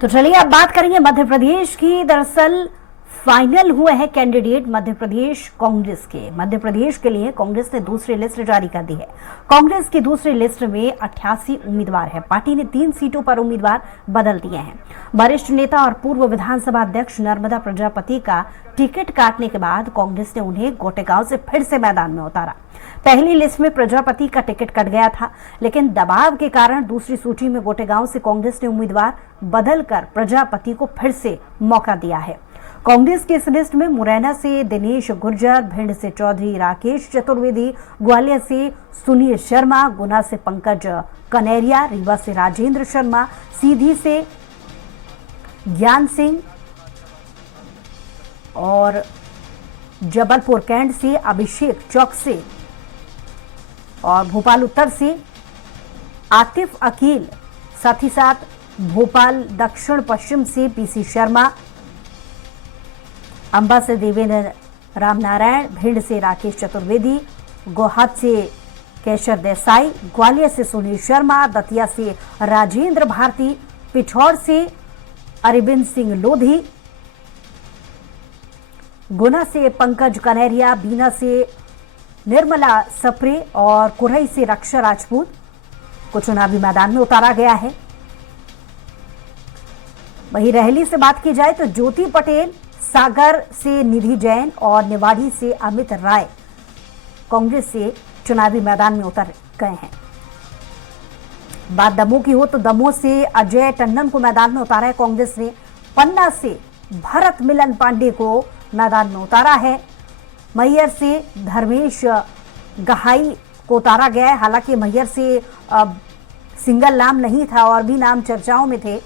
तो चलिए अब बात करेंगे मध्य प्रदेश की। दरअसल फाइनल हुए हैं कैंडिडेट मध्य प्रदेश कांग्रेस के। मध्य प्रदेश के लिए कांग्रेस ने दूसरी लिस्ट जारी कर दी है। कांग्रेस की दूसरी लिस्ट में 88 उम्मीदवार है। पार्टी ने 3 सीटों पर उम्मीदवार बदल दिए हैं। वरिष्ठ नेता और पूर्व विधानसभा अध्यक्ष नर्मदा प्रजापति का टिकट काटने के बाद कांग्रेस ने उन्हें गोटेगांव से फिर से मैदान में उतारा। पहली लिस्ट में प्रजापति का टिकट कट गया था, लेकिन दबाव के कारण दूसरी सूची में गोटेगांव से कांग्रेस ने उम्मीदवार बदलकर प्रजापति को फिर से मौका दिया है। कांग्रेस की इस लिस्ट में मुरैना से दिनेश गुर्जर, भिंड से चौधरी राकेश चतुर्वेदी, ग्वालियर से सुनील शर्मा, गुना से पंकज कनेरिया, रीवा से राजेंद्र शर्मा, सीधी से ज्ञान सिंह और जबलपुर कैंट से अभिषेक चौक से और भोपाल उत्तर से आतिफ अकील, साथ ही साथ भोपाल दक्षिण पश्चिम से पीसी शर्मा, अंबा से देवेंद्र रामनारायण, भिंड से राकेश चतुर्वेदी, गोहात से केशर देसाई, ग्वालियर से सुनील शर्मा, दतिया से राजेंद्र भारती, पिछौर से अरविंद सिंह लोधी, गुना से पंकज कनेरिया, बीना से निर्मला सप्रे और कुरई से रक्षा राजपूत को चुनावी मैदान में उतारा गया है। वहीं रहली से बात की जाए तो ज्योति पटेल, सागर से निधि जैन और निवाड़ी से अमित राय कांग्रेस से चुनावी मैदान में उतर गए हैं। बात दमोह की हो तो दमोह से अजय टंडन को मैदान में उतारा है कांग्रेस ने। पन्ना से भरत मिलन पांडे को मैदान में उतारा है। मैहर से धर्मेश गहाई को उतारा गया है। हालांकि मैहर से सिंगल नाम नहीं था और भी नाम चर्चाओं में थे।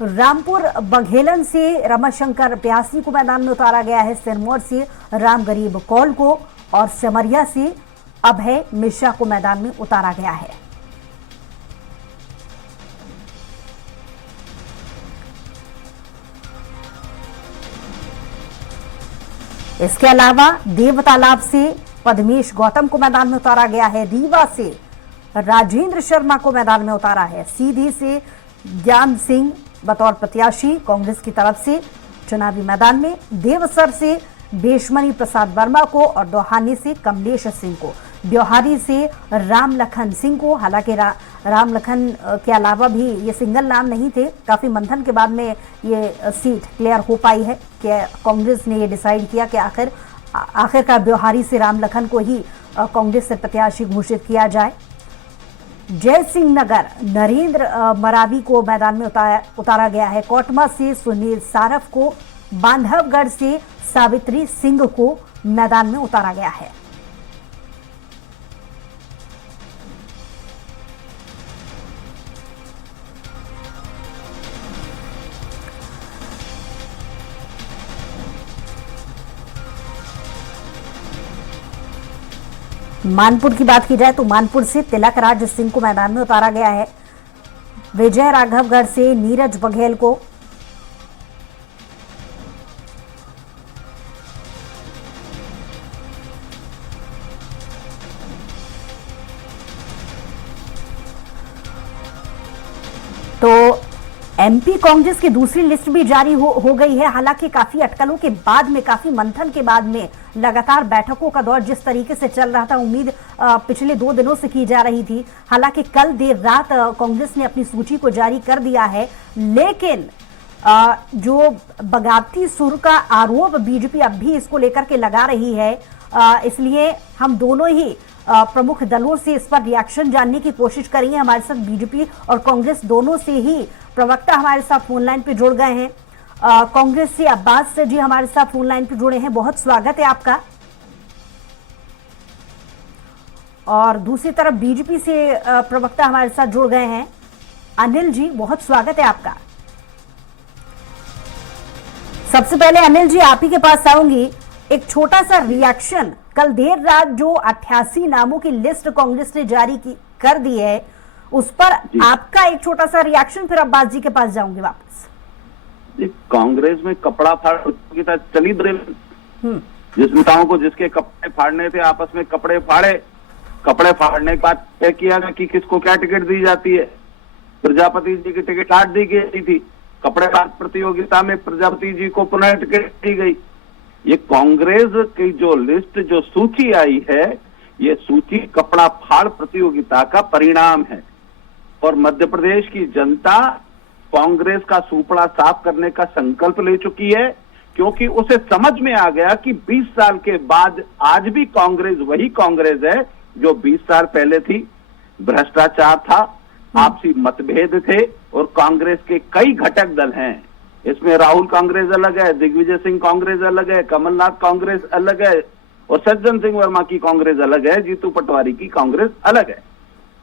रामपुर बघेलन से रमाशंकर प्यासी को मैदान में उतारा गया है। सिरमौर से राम गरीब कौल को और सेमरिया से अभय मिश्रा को मैदान में उतारा गया है। इसके अलावा देवतालाब से पद्मेश गौतम को मैदान में उतारा गया है। रीवा से राजेंद्र शर्मा को मैदान में उतारा है। सीधी से ज्ञान सिंह बतौर प्रत्याशी कांग्रेस की तरफ से चुनावी मैदान में। देवसर से बेशमनी प्रसाद वर्मा को और दोहानी से कमलेश सिंह को, ब्योहारी से राम लखन सिंह को। हालांकि राम लखन के अलावा भी ये सिंगल नाम नहीं थे। काफी मंथन के बाद में ये सीट क्लियर हो पाई है कि कांग्रेस ने ये डिसाइड किया कि आखिरकार ब्योहारी से राम लखन को ही कांग्रेस से प्रत्याशी घोषित किया जाए। जय सिंह नगर नरेंद्र मरावी को मैदान में उतारा गया है। कोटमा से सुनील सारफ को, बांधवगढ़ से सावित्री सिंह को मैदान में उतारा गया है। मानपुर की बात की जाए तो मानपुर से तिलक राज सिंह को मैदान में उतारा गया है। विजय राघवगढ़ से नीरज बघेल को, तो एमपी कांग्रेस की दूसरी लिस्ट भी जारी हो गई है। हालांकि काफी अटकलों के बाद में, काफी मंथन के बाद में, लगातार बैठकों का दौर जिस तरीके से चल रहा था, उम्मीद पिछले 2 दिनों से की जा रही थी। हालांकि कल देर रात कांग्रेस ने अपनी सूची को जारी कर दिया है, लेकिन जो बगावती सुर का आरोप बीजेपी अब भी इसको लेकर के लगा रही है, इसलिए हम दोनों ही प्रमुख दलों से इस पर रिएक्शन जानने की कोशिश करेंगे। हमारे साथ बीजेपी और कांग्रेस दोनों से ही प्रवक्ता हमारे साथ फोन लाइन पे जुड़ गए हैं। कांग्रेस से अब्बास जी हमारे साथ फोन लाइन पे जुड़े हैं, बहुत स्वागत है आपका। और दूसरी तरफ बीजेपी से प्रवक्ता हमारे साथ जुड़ गए हैं, अनिल जी, बहुत स्वागत है आपका। सबसे पहले अनिल जी आप ही के पास आऊंगी। एक छोटा सा रिएक्शन, कल देर रात जो 88 नामों की लिस्ट कांग्रेस ने जारी कर दी है, उस पर आपका एक छोटा सा रिएक्शन, फिर अब्बास जी के पास जाऊंगी वापस। कांग्रेस में कपड़ा फाड़ की तरह चली जिस नेताओं को जिसके कपड़े फाड़ने थे आपस में कपड़े फाड़े। कपड़े फाड़ने के बाद तय किया गया कि किसको क्या टिकट दी जाती है। प्रजापति जी की टिकट काट दी गई थी, कपड़े फाड़ प्रतियोगिता में प्रजापति जी को पुनः टिकट दी गई। ये कांग्रेस की जो लिस्ट, जो सूची आई है, ये सूची कपड़ा फाड़ प्रतियोगिता का परिणाम है। और मध्य प्रदेश की जनता कांग्रेस का सुपड़ा साफ करने का संकल्प ले चुकी है, क्योंकि उसे समझ में आ गया कि 20 साल के बाद आज भी कांग्रेस वही कांग्रेस है जो 20 साल पहले थी। भ्रष्टाचार था, आपसी मतभेद थे, और कांग्रेस के कई घटक दल हैं। इसमें राहुल कांग्रेस अलग है, दिग्विजय सिंह कांग्रेस अलग है, कमलनाथ कांग्रेस अलग है, और सज्जन सिंह वर्मा की कांग्रेस अलग है, जीतू पटवारी की कांग्रेस अलग है।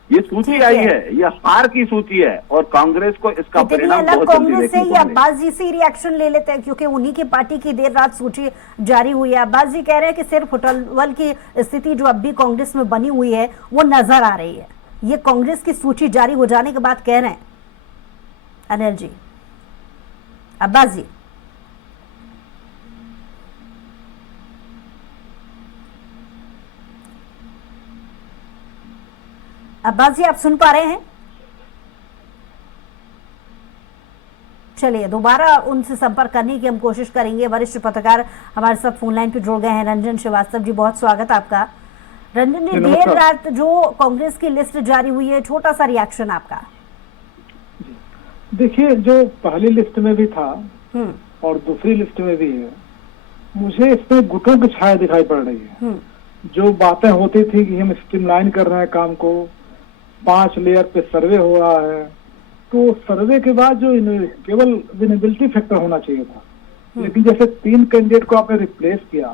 ये सूची आई है, ये हार की सूची है, और कांग्रेस को इसका परिणाम बहुत जल्दी कांग्रेस से देखने को या मिलेगा। अब्बास जी से रिएक्शन ले लेते हैं, क्योंकि उन्हीं की पार्टी की देर रात सूची जारी हुई है। अब्बास जी कह रहे हैं कि सिर्फ होटलवल की स्थिति जो अब भी कांग्रेस में बनी हुई है वो नजर आ रही है। ये कांग्रेस की सूची जारी हो जाने के बाद कह रहे हैं अनिल जी, अब्बास जी। अब्बास जी, आप सुन पा रहे हैं? चलिए, दोबारा उनसे संपर्क करने की हम कोशिश करेंगे। वरिष्ठ पत्रकार हमारे साथ फोन लाइन पे जुड़ गए हैं, रंजन श्रीवास्तव जी, बहुत स्वागत आपका। रंजन जी, देर रात जो कांग्रेस की लिस्ट जारी हुई है, छोटा सा रिएक्शन आपका। देखिए, जो पहली लिस्ट में भी था और दूसरी लिस्ट में भी है, मुझे इसमें गुटों की छाया दिखाई पड़ रही है। जो बातें होती थी कि हम स्ट्रीमलाइन कर रहे हैं काम को, 5 लेयर पे सर्वे हो रहा है, तो सर्वे के बाद जो केवल विनेबिलिटी फैक्टर होना चाहिए था, लेकिन जैसे 3 कैंडिडेट को आपने रिप्लेस किया,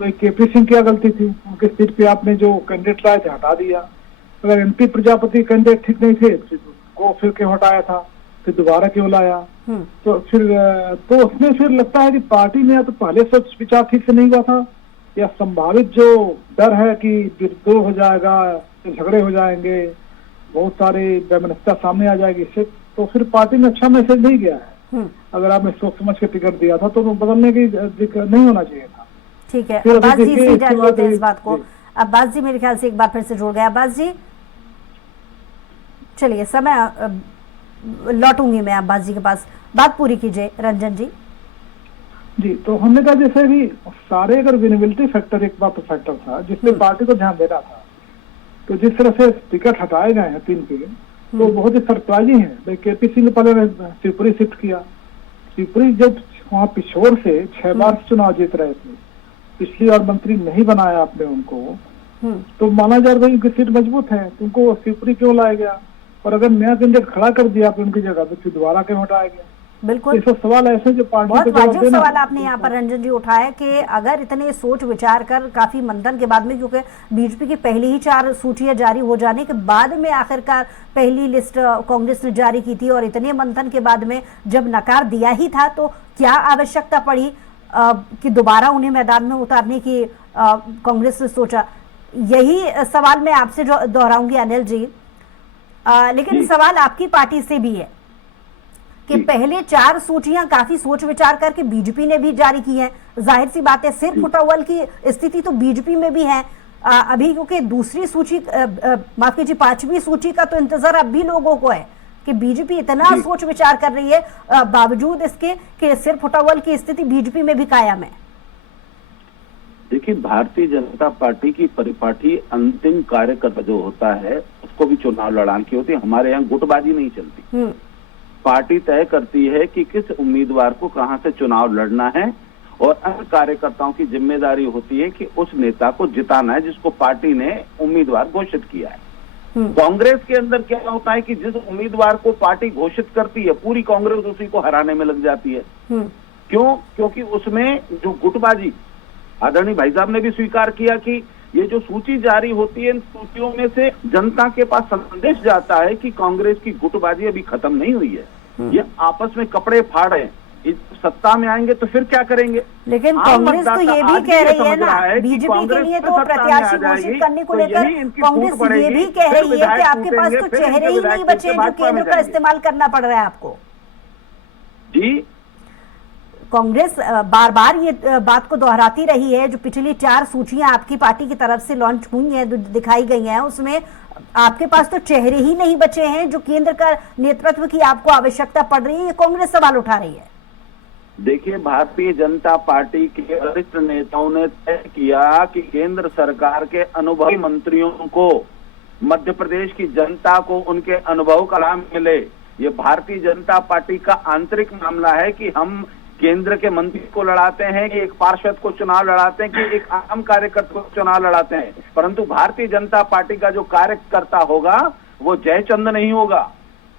तो एक केपी सिंह की गलती थी, उनके सीट पे आपने जो कैंडिडेट लाए थे हटा दिया। अगर एमपी प्रजापति कैंडिडेट ठीक नहीं थे को फिर क्यों हटाया था, फिर दोबारा क्यों लाया? तो फिर तो उसमें फिर लगता है कि पार्टी में या तो पहले सोच विचार ठीक से नहीं हुआ था, या संभावित जो डर है कि विद्रोह हो जाएगा, झगड़े हो जाएंगे, बहुत सारी वैमनस्यता सामने आ जाएगी, इससे तो फिर पार्टी में अच्छा मैसेज नहीं गया है। अगर आपने सोच समझ के टिकट दिया था तो बदलने की नहीं होना चाहिए था। ठीक है, अब्बास जी से जान लेते हैं इस बात को। अब्बास जी मेरे ख्याल से एक बार फिर से जुड़ गए। अब्बास जी, चलिए, समय लौटूंगी मैं अब्बास जी के पास, बात पूरी कीजिए रंजन जी। जी, तो हमने कहा जैसे भी सारे अगर विनेबिलिटी फैक्टर एक बात फैक्टर था जिसपे पार्टी को ध्यान देना था, तो जिस तरह से टिकट हटाए गए हैं 3 के, तो बहुत ही सरप्राइजिंग है। भाई केपी सिंह पहले शिवपुरी शिफ्ट किया, शिवपुरी जब वहाँ पिछोर से 6 बार चुनाव जीत रहे थे, पिछली बार मंत्री नहीं बनाया आपने उनको, तो माना जा रहा है उनकी सीट मजबूत है, तुमको शिवपुरी क्यों लाया गया? और अगर नया कैंडिडेट खड़ा कर दिया आपने उनकी जगह, तो फिर दोबारा क्यों हटाया गया? बिल्कुल, ये सब सवाल ऐसे जो पार्टी बहुत को जवाब वाजिब देना। सवाल आपने यहाँ पर रंजन जी उठाया कि अगर इतने सोच विचार कर काफी मंथन के बाद में, क्योंकि बीजेपी की पहली ही 4 सूचियां जारी हो जाने के बाद में आखिरकार पहली लिस्ट कांग्रेस ने जारी की थी, और इतने मंथन के बाद में जब नकार दिया ही था, तो क्या आवश्यकता पड़ी कि दोबारा उन्हें मैदान में उतारने की कांग्रेस ने सोचा? यही सवाल मैं आपसे दोहराऊंगी अनिल जी, लेकिन सवाल आपकी पार्टी से भी है कि पहले 4 सूचियां काफी सोच विचार करके बीजेपी ने भी जारी की है। जाहिर सी बात है, सिर्फ होटलवल की स्थिति तो बीजेपी में भी है अभी, क्योंकि दूसरी सूची, माफ कीजिए, 5वीं सूची का तो इंतजार अब भी लोगों को है कि बीजेपी इतना सोच विचार कर रही है, बावजूद इसके कि सिर्फ होटलवल की स्थिति बीजेपी में भी कायम है। देखिए, भारतीय जनता पार्टी की परिपाटी अंतिम कार्यकर्ता जो होता है उसको भी चुनाव लड़ाने की होती है। हमारे यहाँ गुटबाजी नहीं चलती। पार्टी तय करती है कि किस उम्मीदवार को कहां से चुनाव लड़ना है, और अन्य कार्यकर्ताओं की जिम्मेदारी होती है कि उस नेता को जिताना है जिसको पार्टी ने उम्मीदवार घोषित किया है। कांग्रेस के अंदर क्या होता है कि जिस उम्मीदवार को पार्टी घोषित करती है, पूरी कांग्रेस उसी को हराने में लग जाती है। क्यों? क्योंकि उसमें जो गुटबाजी, आदरणीय भाई साहब ने भी स्वीकार किया कि ये जो सूची जारी होती है, इन सूचियों में से जनता के पास संदेश जाता है कि कांग्रेस की गुटबाजी अभी खत्म नहीं हुई है, ये आपस में कपड़े फाड़ रहे हैं, सत्ता में आएंगे तो फिर क्या करेंगे? लेकिन कांग्रेस तो ये भी कह रही है ना, बीजेपी के लिए तो प्रत्याशी घोषित करने को लेकर कांग्रेस ये भी कह रही है कि आपके पास तो चेहरे ही नहीं बचे जो केंद्र का इस्तेमाल करना पड़ रहा है आपको। जी, कांग्रेस बार बार ये बात को दोहराती रही है, जो पिछली 4 सूचियां आपकी पार्टी की तरफ से लॉन्च हुई हैं, दिखाई गई हैं, उसमें आपके पास तो चेहरे ही नहीं बचे हैं, जो केंद्र का नेतृत्व की आपको आवश्यकता पड़ रही है, ये कांग्रेस सवाल उठा रही है। देखिए, भारतीय जनता पार्टी के वरिष्ठ नेताओं ने तय किया कि केंद्र सरकार के अनुभवी मंत्रियों को, मध्य प्रदेश की जनता को उनके अनुभव का लाभ मिले। ये भारतीय जनता पार्टी का आंतरिक मामला है कि हम केंद्र के मंत्री को लड़ाते हैं कि एक पार्षद को चुनाव लड़ाते हैं कि एक आम कार्यकर्ता को चुनाव लड़ाते हैं, परंतु भारतीय जनता पार्टी का जो कार्यकर्ता होगा वो जयचंद नहीं होगा,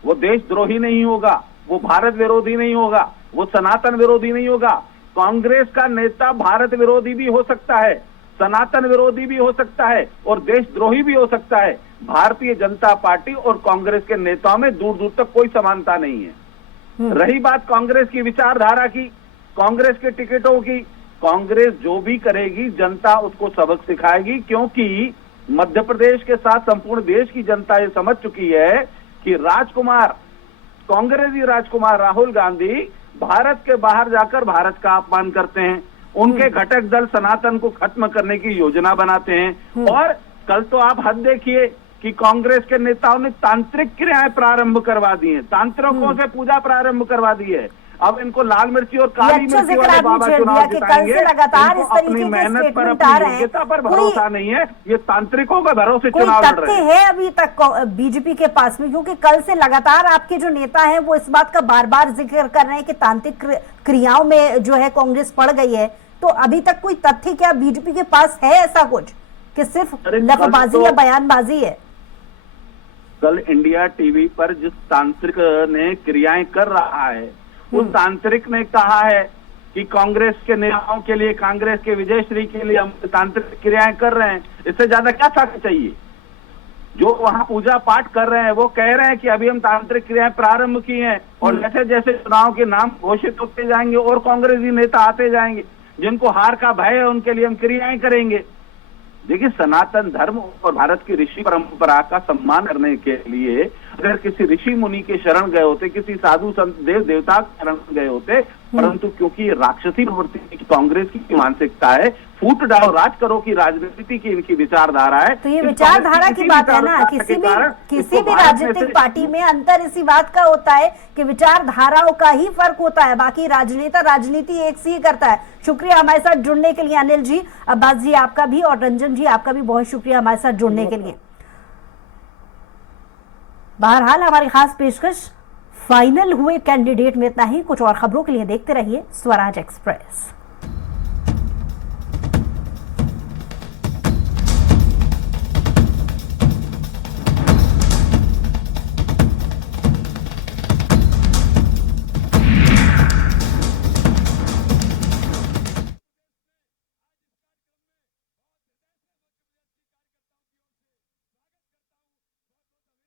वो देशद्रोही नहीं होगा, वो भारत विरोधी नहीं होगा, वो सनातन विरोधी नहीं होगा। कांग्रेस का नेता भारत विरोधी भी हो सकता है, सनातन विरोधी भी हो सकता है और देशद्रोही भी हो सकता है। भारतीय जनता पार्टी और कांग्रेस के नेताओं में दूर दूर तक कोई समानता नहीं है। रही बात कांग्रेस की विचारधारा की, कांग्रेस के टिकटों की, कांग्रेस जो भी करेगी जनता उसको सबक सिखाएगी, क्योंकि मध्य प्रदेश के साथ संपूर्ण देश की जनता ये समझ चुकी है कि राजकुमार, कांग्रेसी राजकुमार राहुल गांधी भारत के बाहर जाकर भारत का अपमान करते हैं, उनके घटक दल सनातन को खत्म करने की योजना बनाते हैं। और कल तो आप हद देखिए कि कांग्रेस के नेताओं ने तांत्रिक क्रियाएं प्रारंभ करवा दी हैं, तांत्रिकों से पूजा प्रारंभ करवा दी है। अब इनको लाल मिर्ची और काली मिर्ची वाले बाबा चुनाव जिताएंगे। लगातार इस अपनी मेहनत पर, अपनी योग्यता पर भरोसा नहीं है, ये तांत्रिकों के भरोसे चुनाव लड़ रहे हैं। है अभी तक बीजेपी के पास में, क्योंकि कल से लगातार आपके जो नेता हैं वो इस बात का बार बार जिक्र कर रहे हैं कि तांत्रिक क्रियाओं में जो है कांग्रेस पड़ गई है, तो अभी तक कोई तथ्य क्या बीजेपी के पास है ऐसा कुछ कि सिर्फ लफबाजी या बयानबाजी है? कल इंडिया टीवी पर जिस तांत्रिक ने क्रियाएं कर रहा है, उस तांत्रिक ने कहा है कि कांग्रेस के नेताओं के लिए, कांग्रेस के विजयश्री के लिए हम तांत्रिक क्रियाएं कर रहे हैं। इससे ज्यादा क्या साक्ष्य चाहिए? जो वहां पूजा पाठ कर रहे हैं वो कह रहे हैं कि अभी हम तांत्रिक क्रियाएं प्रारंभ की हैं, और जैसे जैसे चुनाव के नाम घोषित होते जाएंगे और कांग्रेसी नेता आते जाएंगे, जिनको हार का भय है उनके लिए हम क्रियाएं करेंगे। देखिए, सनातन धर्म और भारत की ऋषि परंपरा का सम्मान करने के लिए अगर किसी ऋषि मुनि के शरण गए होते, किसी साधु संत देव देवता के शरण गए होते, परंतु क्योंकि ये राक्षसी प्रवृत्ति की कांग्रेस की मानसिकता है, फूट डालो राज करो की राजनीति की इनकी विचारधारा है। तो ये विचारधारा की बात है ना, किसी भी राजनीतिक पार्टी में अंतर इसी बात का होता है कि विचारधाराओं का ही फर्क होता है, बाकी राजनेता राजनीति एक सी ही करता है। शुक्रिया हमारे साथ जुड़ने के लिए अनिल जी, अब्बास जी आपका भी, और रंजन जी आपका भी बहुत शुक्रिया हमारे साथ जुड़ने के लिए। बहरहाल हमारी खास पेशकश फाइनल हुए कैंडिडेट में इतना ही। कुछ और खबरों के लिए देखते रहिए स्वराज एक्सप्रेस।